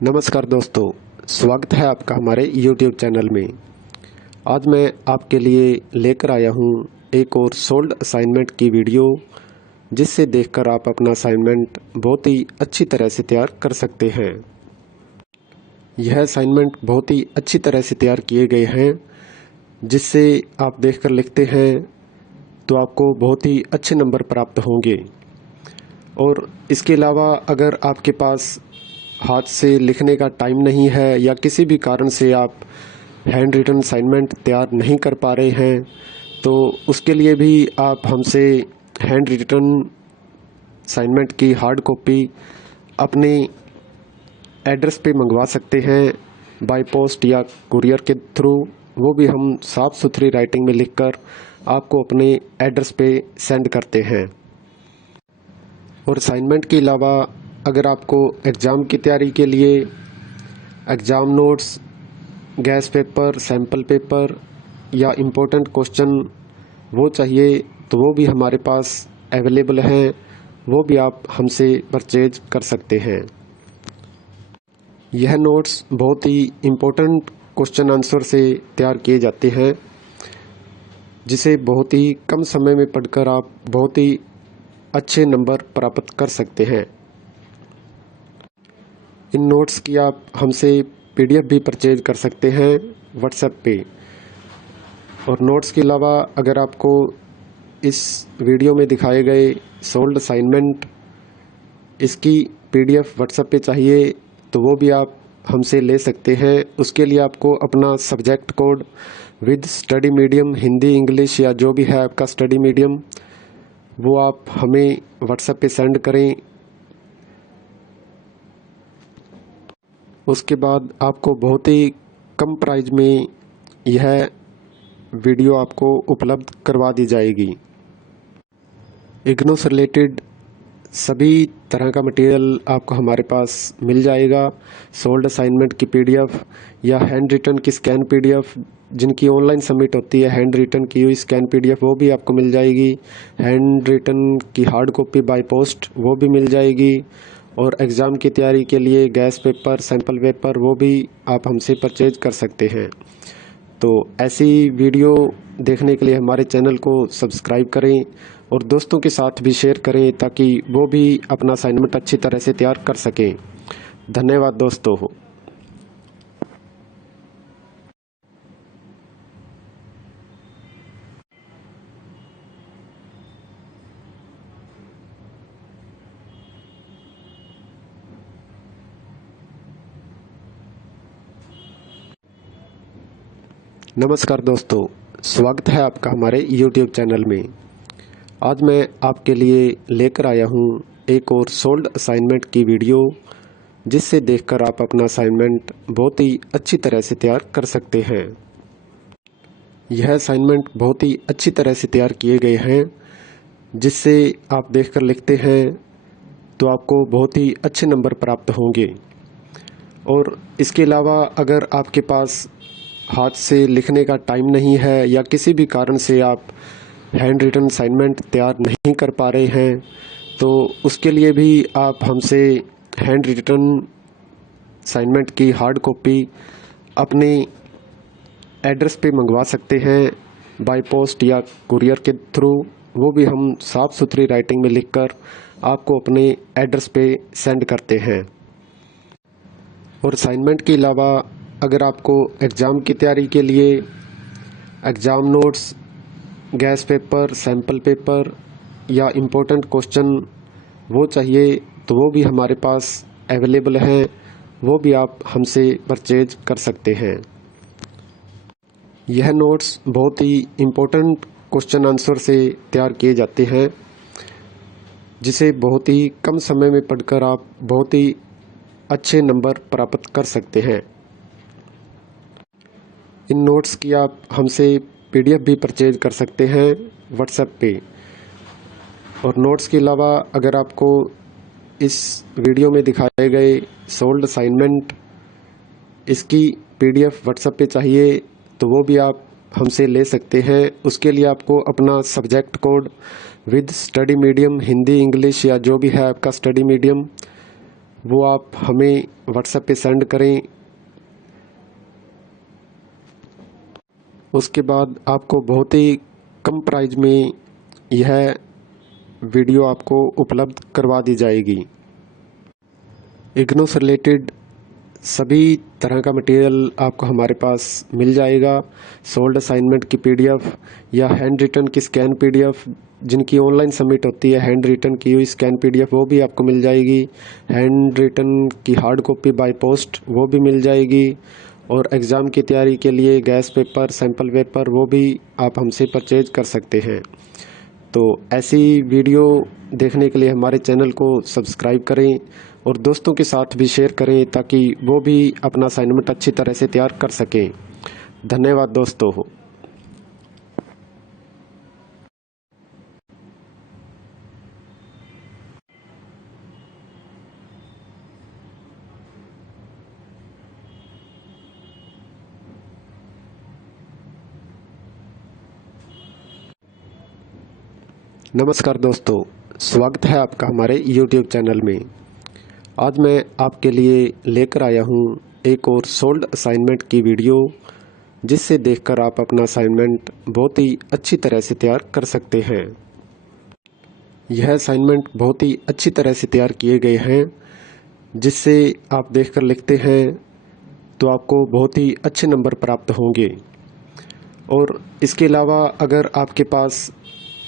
नमस्कार दोस्तों, स्वागत है आपका हमारे YouTube चैनल में। आज मैं आपके लिए लेकर आया हूँ एक और सोल्ड असाइनमेंट की वीडियो, जिससे देखकर आप अपना असाइनमेंट बहुत ही अच्छी तरह से तैयार कर सकते हैं। यह असाइनमेंट बहुत ही अच्छी तरह से तैयार किए गए हैं, जिससे आप देखकर लिखते हैं तो आपको बहुत ही अच्छे नंबर प्राप्त होंगे। और इसके अलावा अगर आपके पास हाथ से लिखने का टाइम नहीं है या किसी भी कारण से आप हैंड रिटन असाइनमेंट तैयार नहीं कर पा रहे हैं, तो उसके लिए भी आप हमसे हैंड रिटन असाइनमेंट की हार्ड कॉपी अपने एड्रेस पे मंगवा सकते हैं, बाय पोस्ट या कुरियर के थ्रू। वो भी हम साफ़ सुथरी राइटिंग में लिखकर आपको अपने एड्रेस पे सेंड करते हैं। और असाइनमेंट के अलावा अगर आपको एग्ज़ाम की तैयारी के लिए exam notes, gas paper, sample paper या इम्पोर्टेंट क्वेश्चन वो चाहिए, तो वो भी हमारे पास अवेलेबल हैं। वो भी आप हमसे परचेज कर सकते हैं। यह नोट्स बहुत ही इम्पोर्टेंट क्वेश्चन आंसर से तैयार किए जाते हैं, जिसे बहुत ही कम समय में पढ़कर आप बहुत ही अच्छे नंबर प्राप्त कर सकते हैं। इन नोट्स की आप हमसे PDF भी परचेज कर सकते हैं व्हाट्सएप पे। और नोट्स के अलावा अगर आपको इस वीडियो में दिखाए गए सोल्ड असाइनमेंट इसकी PDF व्हाट्सएप पे चाहिए, तो वो भी आप हमसे ले सकते हैं। उसके लिए आपको अपना subject code with study medium, Hindi, English या जो भी है आपका स्टडी मीडियम, वो आप हमें व्हाट्सएप पे सेंड करें। उसके बाद आपको बहुत ही कम प्राइस में यह वीडियो आपको उपलब्ध करवा दी जाएगी। इग्नू से रिलेटेड सभी तरह का मटेरियल आपको हमारे पास मिल जाएगा। सोल्ड असाइनमेंट की PDF या हैंड रिटन की स्कैन PDF, जिनकी ऑनलाइन सबमिट होती है, हैंड रिटन की हुई स्कैन PDF वो भी आपको मिल जाएगी। हैंड रिटन की हार्ड कॉपी बाय पोस्ट वो भी मिल जाएगी। और एग्ज़ाम की तैयारी के लिए गैस पेपर, सैम्पल पेपर वो भी आप हमसे परचेज कर सकते हैं। तो ऐसी वीडियो देखने के लिए हमारे चैनल को सब्सक्राइब करें और दोस्तों के साथ भी शेयर करें, ताकि वो भी अपना असाइनमेंट अच्छी तरह से तैयार कर सकें। धन्यवाद दोस्तों। नमस्कार दोस्तों, स्वागत है आपका हमारे YouTube चैनल में। आज मैं आपके लिए लेकर आया हूँ एक और सोल्ड असाइनमेंट की वीडियो, जिससे देखकर आप अपना असाइनमेंट बहुत ही अच्छी तरह से तैयार कर सकते हैं। यह असाइनमेंट बहुत ही अच्छी तरह से तैयार किए गए हैं, जिससे आप देखकर लिखते हैं तो आपको बहुत ही अच्छे नंबर प्राप्त होंगे। और इसके अलावा अगर आपके पास हाथ से लिखने का टाइम नहीं है या किसी भी कारण से आप हैंड रिटन असाइनमेंट तैयार नहीं कर पा रहे हैं, तो उसके लिए भी आप हमसे हैंड रिटन असाइनमेंट की हार्ड कॉपी अपने एड्रेस पे मंगवा सकते हैं, बाय पोस्ट या कुरियर के थ्रू। वो भी हम साफ़ सुथरी राइटिंग में लिखकर आपको अपने एड्रेस पे सेंड करते हैं। और असाइनमेंट के अलावा अगर आपको एग्ज़ाम की तैयारी के लिए exam notes, gas paper, sample paper या इम्पोर्टेंट क्वेश्चन वो चाहिए, तो वो भी हमारे पास अवेलेबल हैं। वो भी आप हमसे परचेज कर सकते हैं। यह नोट्स बहुत ही इम्पोर्टेंट क्वेश्चन आंसर से तैयार किए जाते हैं, जिसे बहुत ही कम समय में पढ़कर आप बहुत ही अच्छे नंबर प्राप्त कर सकते हैं। इन नोट्स की आप हमसे PDF भी परचेज कर सकते हैं व्हाट्सएप पे। और नोट्स के अलावा अगर आपको इस वीडियो में दिखाए गए सोल्ड असाइनमेंट इसकी PDF व्हाट्सएप पे चाहिए, तो वो भी आप हमसे ले सकते हैं। उसके लिए आपको अपना subject code with study medium, Hindi, English या जो भी है आपका स्टडी मीडियम, वो आप हमें व्हाट्सएप पे सेंड करें। उसके बाद आपको बहुत ही कम प्राइस में यह वीडियो आपको उपलब्ध करवा दी जाएगी। इग्नू से रिलेटेड सभी तरह का मटेरियल आपको हमारे पास मिल जाएगा। सोल्ड असाइनमेंट की पीडीएफ या हैंड रिटन की स्कैन पीडीएफ, जिनकी ऑनलाइन सबमिट होती है, हैंड रिटन की हुई स्कैन पीडीएफ वो भी आपको मिल जाएगी। हैंड रिटन की हार्ड कॉपी बाय पोस्ट वो भी मिल जाएगी। और एग्ज़ाम की तैयारी के लिए गैस पेपर, सैम्पल पेपर वो भी आप हमसे परचेज कर सकते हैं। तो ऐसी वीडियो देखने के लिए हमारे चैनल को सब्सक्राइब करें और दोस्तों के साथ भी शेयर करें ताकि वो भी अपना असाइनमेंट अच्छी तरह से तैयार कर सकें। धन्यवाद दोस्तों। नमस्कार दोस्तों, स्वागत है आपका हमारे YouTube चैनल में। आज मैं आपके लिए लेकर आया हूँ एक और सोल्ड असाइनमेंट की वीडियो, जिससे देखकर आप अपना असाइनमेंट बहुत ही अच्छी तरह से तैयार कर सकते हैं। यह असाइनमेंट बहुत ही अच्छी तरह से तैयार किए गए हैं, जिससे आप देखकर लिखते हैं तो आपको बहुत ही अच्छे नंबर प्राप्त होंगे। और इसके अलावा अगर आपके पास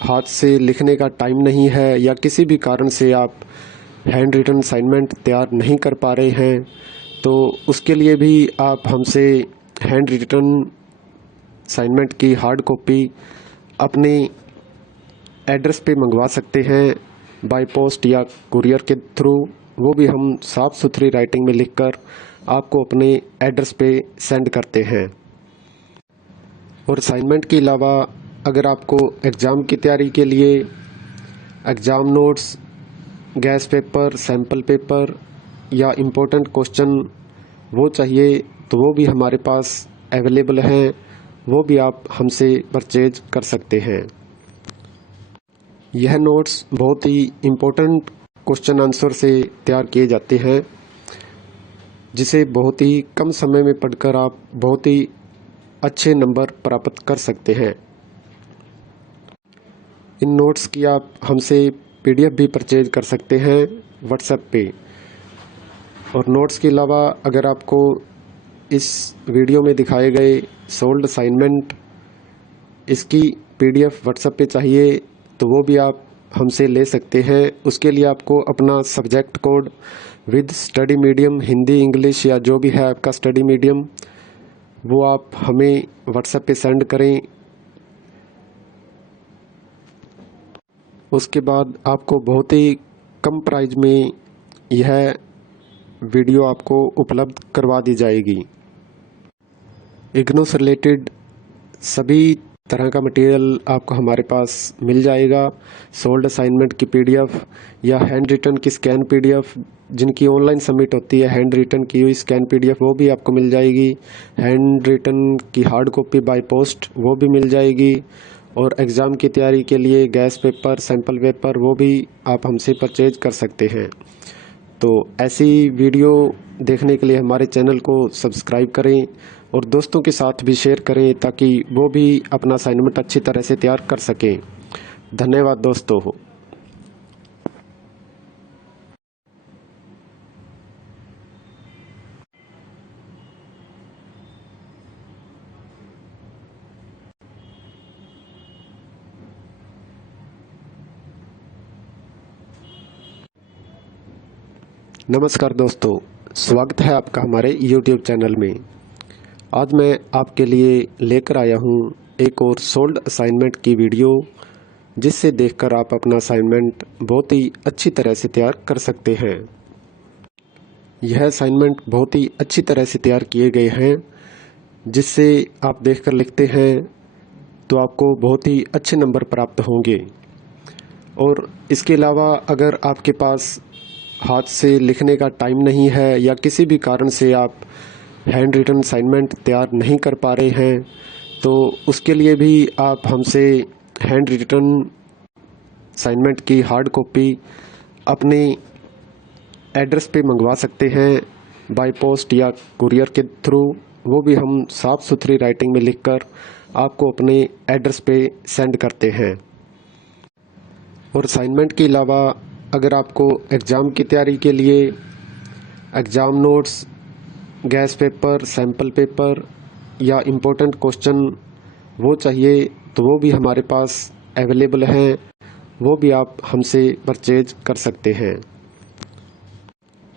हाथ से लिखने का टाइम नहीं है या किसी भी कारण से आप हैंड रिटन असाइनमेंट तैयार नहीं कर पा रहे हैं, तो उसके लिए भी आप हमसे हैंड रिटन असाइनमेंट की हार्ड कॉपी अपने एड्रेस पे मंगवा सकते हैं, बाय पोस्ट या कुरियर के थ्रू। वो भी हम साफ़ सुथरी राइटिंग में लिखकर आपको अपने एड्रेस पे सेंड करते हैं। और असाइनमेंट के अलावा अगर आपको एग्ज़ाम की तैयारी के लिए exam notes, gas paper, sample paper या इम्पोर्टेंट क्वेश्चन वो चाहिए, तो वो भी हमारे पास अवेलेबल हैं। वो भी आप हमसे परचेज कर सकते हैं। यह नोट्स बहुत ही इम्पोर्टेंट क्वेश्चन आंसर से तैयार किए जाते हैं, जिसे बहुत ही कम समय में पढ़कर आप बहुत ही अच्छे नंबर प्राप्त कर सकते हैं। इन नोट्स की आप हमसे पीडीएफ भी परचेज कर सकते हैं व्हाट्सएप पे। और नोट्स के अलावा अगर आपको इस वीडियो में दिखाए गए सोल्ड असाइनमेंट इसकी पीडीएफ व्हाट्सएप पे चाहिए, तो वो भी आप हमसे ले सकते हैं। उसके लिए आपको अपना subject code with study medium, Hindi, English या जो भी है आपका स्टडी मीडियम, वो आप हमें व्हाट्सएप पे सेंड करें। उसके बाद आपको बहुत ही कम प्राइस में यह वीडियो आपको उपलब्ध करवा दी जाएगी। इग्नू से रिलेटेड सभी तरह का मटेरियल आपको हमारे पास मिल जाएगा। सोल्ड असाइनमेंट की पीडीएफ या हैंड रिटन की स्कैन पीडीएफ, जिनकी ऑनलाइन सबमिट होती है, हैंड रिटन की हुई स्कैन पीडीएफ वो भी आपको मिल जाएगी। हैंड रिटन की हार्ड कॉपी बाय पोस्ट वो भी मिल जाएगी। और एग्ज़ाम की तैयारी के लिए गैस पेपर, सैम्पल पेपर वो भी आप हमसे परचेज कर सकते हैं। तो ऐसी वीडियो देखने के लिए हमारे चैनल को सब्सक्राइब करें और दोस्तों के साथ भी शेयर करें ताकि वो भी अपना असाइनमेंट अच्छी तरह से तैयार कर सकें। धन्यवाद दोस्तों। नमस्कार दोस्तों, स्वागत है आपका हमारे YouTube चैनल में। आज मैं आपके लिए लेकर आया हूँ एक और सोल्ड असाइनमेंट की वीडियो, जिससे देखकर आप अपना असाइनमेंट बहुत ही अच्छी तरह से तैयार कर सकते हैं। यह असाइनमेंट बहुत ही अच्छी तरह से तैयार किए गए हैं, जिससे आप देखकर लिखते हैं तो आपको बहुत ही अच्छे नंबर प्राप्त होंगे। और इसके अलावा अगर आपके पास हाथ से लिखने का टाइम नहीं है या किसी भी कारण से आप हैंड रिटन असाइनमेंट तैयार नहीं कर पा रहे हैं, तो उसके लिए भी आप हमसे हैंड रिटन असाइनमेंट की हार्ड कॉपी अपने एड्रेस पे मंगवा सकते हैं बाय पोस्ट या कुरियर के थ्रू, वो भी हम साफ़ सुथरी राइटिंग में लिखकर आपको अपने एड्रेस पे सेंड करते हैं। और असाइनमेंट के अलावा अगर आपको एग्ज़ाम की तैयारी के लिए exam notes, gas paper, sample paper या इम्पोर्टेंट क्वेश्चन वो चाहिए तो वो भी हमारे पास अवेलेबल हैं, वो भी आप हमसे परचेज कर सकते हैं।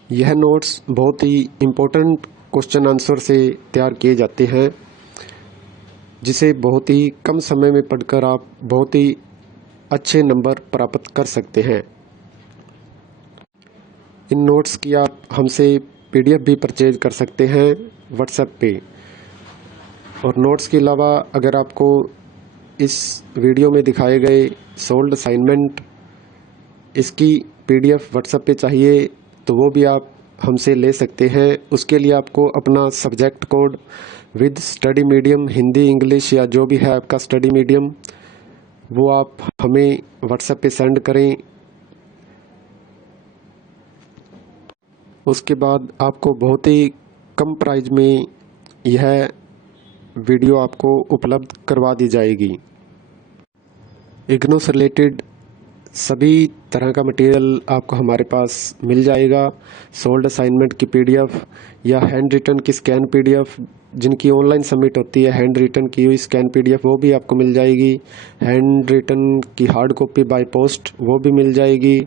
यह नोट्स बहुत ही इम्पोर्टेंट क्वेश्चन आंसर से तैयार किए जाते हैं, जिसे बहुत ही कम समय में पढ़कर आप बहुत ही अच्छे नंबर प्राप्त कर सकते हैं। इन नोट्स की आप हमसे PDF भी परचेज कर सकते हैं व्हाट्सएप पे। और नोट्स के अलावा अगर आपको इस वीडियो में दिखाए गए सोल्ड असाइनमेंट इसकी PDF व्हाट्सएप पे चाहिए तो वो भी आप हमसे ले सकते हैं। उसके लिए आपको अपना subject code with study medium, Hindi, English या जो भी है आपका स्टडी मीडियम, वो आप हमें व्हाट्सएप पे सेंड करें। उसके बाद आपको बहुत ही कम प्राइस में यह वीडियो आपको उपलब्ध करवा दी जाएगी। इग्नू से रिलेटेड सभी तरह का मटेरियल आपको हमारे पास मिल जाएगा। सोल्ड असाइनमेंट की PDF या हैंड रिटन की स्कैन PDF, जिनकी ऑनलाइन सबमिट होती है, हैंड रिटन की हुई स्कैन PDF वो भी आपको मिल जाएगी। हैंड रिटन की हार्ड कॉपी बाय पोस्ट वो भी मिल जाएगी।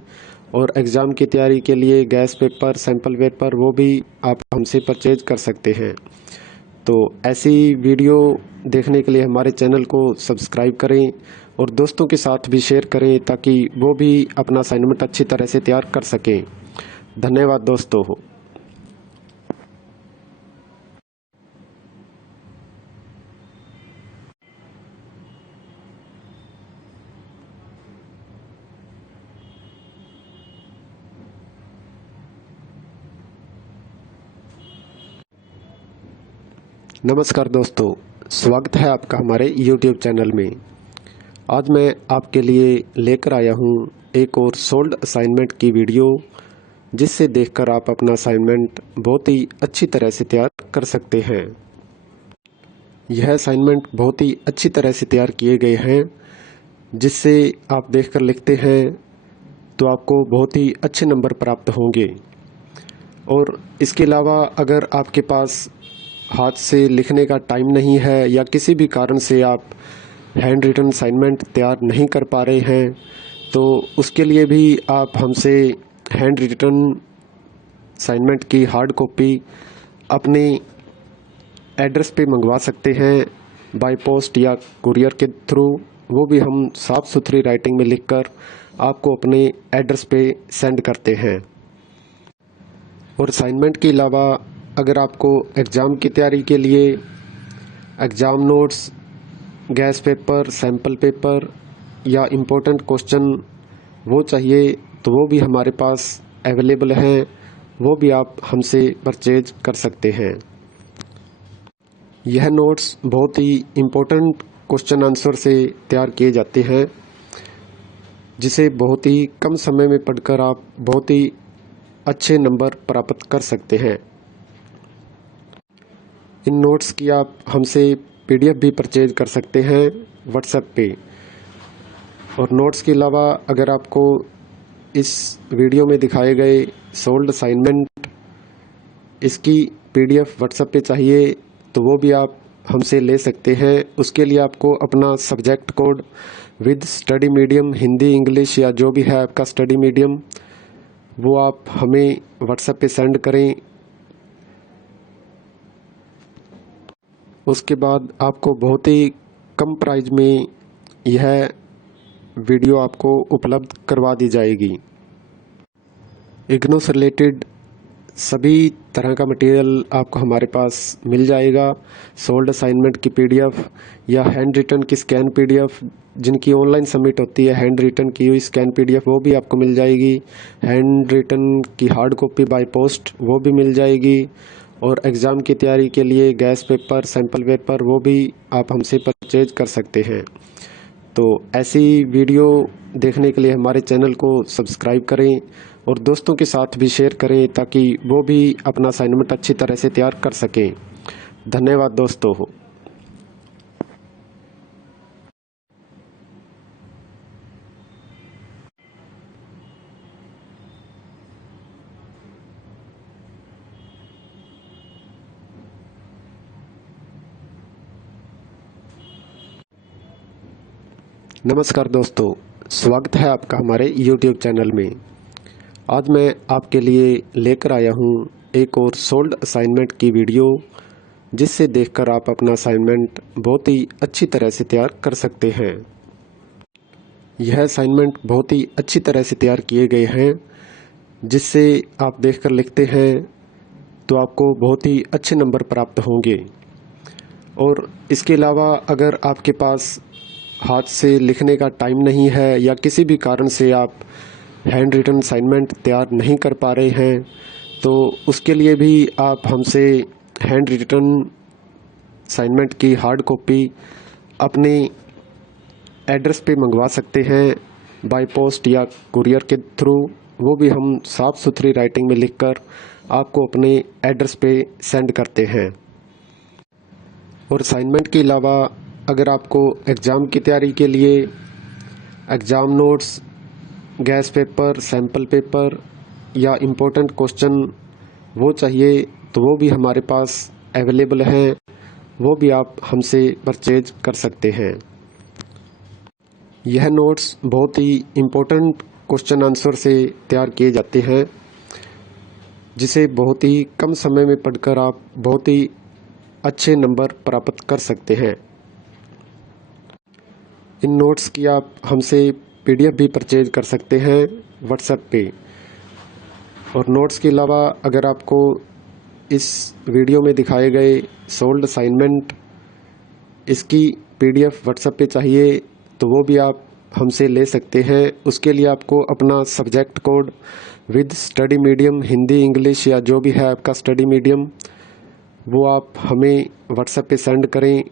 और एग्ज़ाम की तैयारी के लिए गैस पेपर, सैम्पल पेपर वो भी आप हमसे परचेज कर सकते हैं। तो ऐसी वीडियो देखने के लिए हमारे चैनल को सब्सक्राइब करें और दोस्तों के साथ भी शेयर करें ताकि वो भी अपना असाइनमेंट अच्छी तरह से तैयार कर सकें। धन्यवाद दोस्तों। नमस्कार दोस्तों, स्वागत है आपका हमारे YouTube चैनल में। आज मैं आपके लिए लेकर आया हूँ एक और सोल्ड असाइनमेंट की वीडियो, जिससे देखकर आप अपना असाइनमेंट बहुत ही अच्छी तरह से तैयार कर सकते हैं। यह असाइनमेंट बहुत ही अच्छी तरह से तैयार किए गए हैं, जिससे आप देखकर लिखते हैं तो आपको बहुत ही अच्छे नंबर प्राप्त होंगे। और इसके अलावा अगर आपके पास हाथ से लिखने का टाइम नहीं है या किसी भी कारण से आप हैंड रिटन असाइनमेंट तैयार नहीं कर पा रहे हैं, तो उसके लिए भी आप हमसे हैंड रिटन असाइनमेंट की हार्ड कॉपी अपने एड्रेस पे मंगवा सकते हैं बाय पोस्ट या कुरियर के थ्रू, वो भी हम साफ़ सुथरी राइटिंग में लिखकर आपको अपने एड्रेस पे सेंड करते हैं। और असाइनमेंट के अलावा अगर आपको एग्ज़ाम की तैयारी के लिए exam notes, gas paper, sample paper या इम्पोर्टेंट क्वेश्चन वो चाहिए तो वो भी हमारे पास अवेलेबल हैं, वो भी आप हमसे परचेज कर सकते हैं। यह नोट्स बहुत ही इम्पोर्टेंट क्वेश्चन आंसर से तैयार किए जाते हैं, जिसे बहुत ही कम समय में पढ़कर आप बहुत ही अच्छे नंबर प्राप्त कर सकते हैं। इन नोट्स की आप हमसे PDF भी परचेज कर सकते हैं व्हाट्सएप पे। और नोट्स के अलावा अगर आपको इस वीडियो में दिखाए गए सोल्ड असाइनमेंट इसकी PDF व्हाट्सएप पे चाहिए तो वो भी आप हमसे ले सकते हैं। उसके लिए आपको अपना subject code with study medium, Hindi, English या जो भी है आपका स्टडी मीडियम, वो आप हमें व्हाट्सएप पे सेंड करें। उसके बाद आपको बहुत ही कम प्राइस में यह वीडियो आपको उपलब्ध करवा दी जाएगी। इग्नू से रिलेटेड सभी तरह का मटेरियल आपको हमारे पास मिल जाएगा। सोल्ड असाइनमेंट की PDF या हैंड रिटन की स्कैन PDF, जिनकी ऑनलाइन सबमिट होती है, हैंड रिटन की हुई स्कैन PDF वो भी आपको मिल जाएगी। हैंड रिटन की हार्ड कॉपी बाय पोस्ट वो भी मिल जाएगी। और एग्ज़ाम की तैयारी के लिए गैस पेपर, सैम्पल पेपर वो भी आप हमसे परचेज कर सकते हैं। तो ऐसी वीडियो देखने के लिए हमारे चैनल को सब्सक्राइब करें और दोस्तों के साथ भी शेयर करें ताकि वो भी अपना असाइनमेंट अच्छी तरह से तैयार कर सकें। धन्यवाद दोस्तों। नमस्कार दोस्तों, स्वागत है आपका हमारे YouTube चैनल में। आज मैं आपके लिए लेकर आया हूँ एक और सोल्ड असाइनमेंट की वीडियो, जिससे देखकर आप अपना असाइनमेंट बहुत ही अच्छी तरह से तैयार कर सकते हैं। यह असाइनमेंट बहुत ही अच्छी तरह से तैयार किए गए हैं, जिससे आप देखकर लिखते हैं तो आपको बहुत ही अच्छे नंबर प्राप्त होंगे। और इसके अलावा अगर आपके पास हाथ से लिखने का टाइम नहीं है या किसी भी कारण से आप हैंड रिटन असाइनमेंट तैयार नहीं कर पा रहे हैं, तो उसके लिए भी आप हमसे हैंड रिटन असाइनमेंट की हार्ड कॉपी अपने एड्रेस पे मंगवा सकते हैं, बाय पोस्ट या कुरियर के थ्रू। वो भी हम साफ़ सुथरी राइटिंग में लिखकर आपको अपने एड्रेस पे सेंड करते हैं। और असाइनमेंट के अलावा अगर आपको एग्ज़ाम की तैयारी के लिए exam notes, gas paper, sample paper या इम्पोर्टेंट क्वेश्चन वो चाहिए, तो वो भी हमारे पास अवेलेबल हैं। वो भी आप हमसे परचेज कर सकते हैं। यह नोट्स बहुत ही इम्पोर्टेंट क्वेश्चन आंसर से तैयार किए जाते हैं, जिसे बहुत ही कम समय में पढ़कर आप बहुत ही अच्छे नंबर प्राप्त कर सकते हैं। इन नोट्स की आप हमसे PDF भी परचेज कर सकते हैं व्हाट्सएप पे। और नोट्स के अलावा अगर आपको इस वीडियो में दिखाए गए सोल्ड असाइनमेंट इसकी PDF व्हाट्सएप पे चाहिए, तो वो भी आप हमसे ले सकते हैं। उसके लिए आपको अपना subject code with study medium, Hindi, English या जो भी है आपका स्टडी मीडियम, वो आप हमें व्हाट्सएप पे सेंड करें।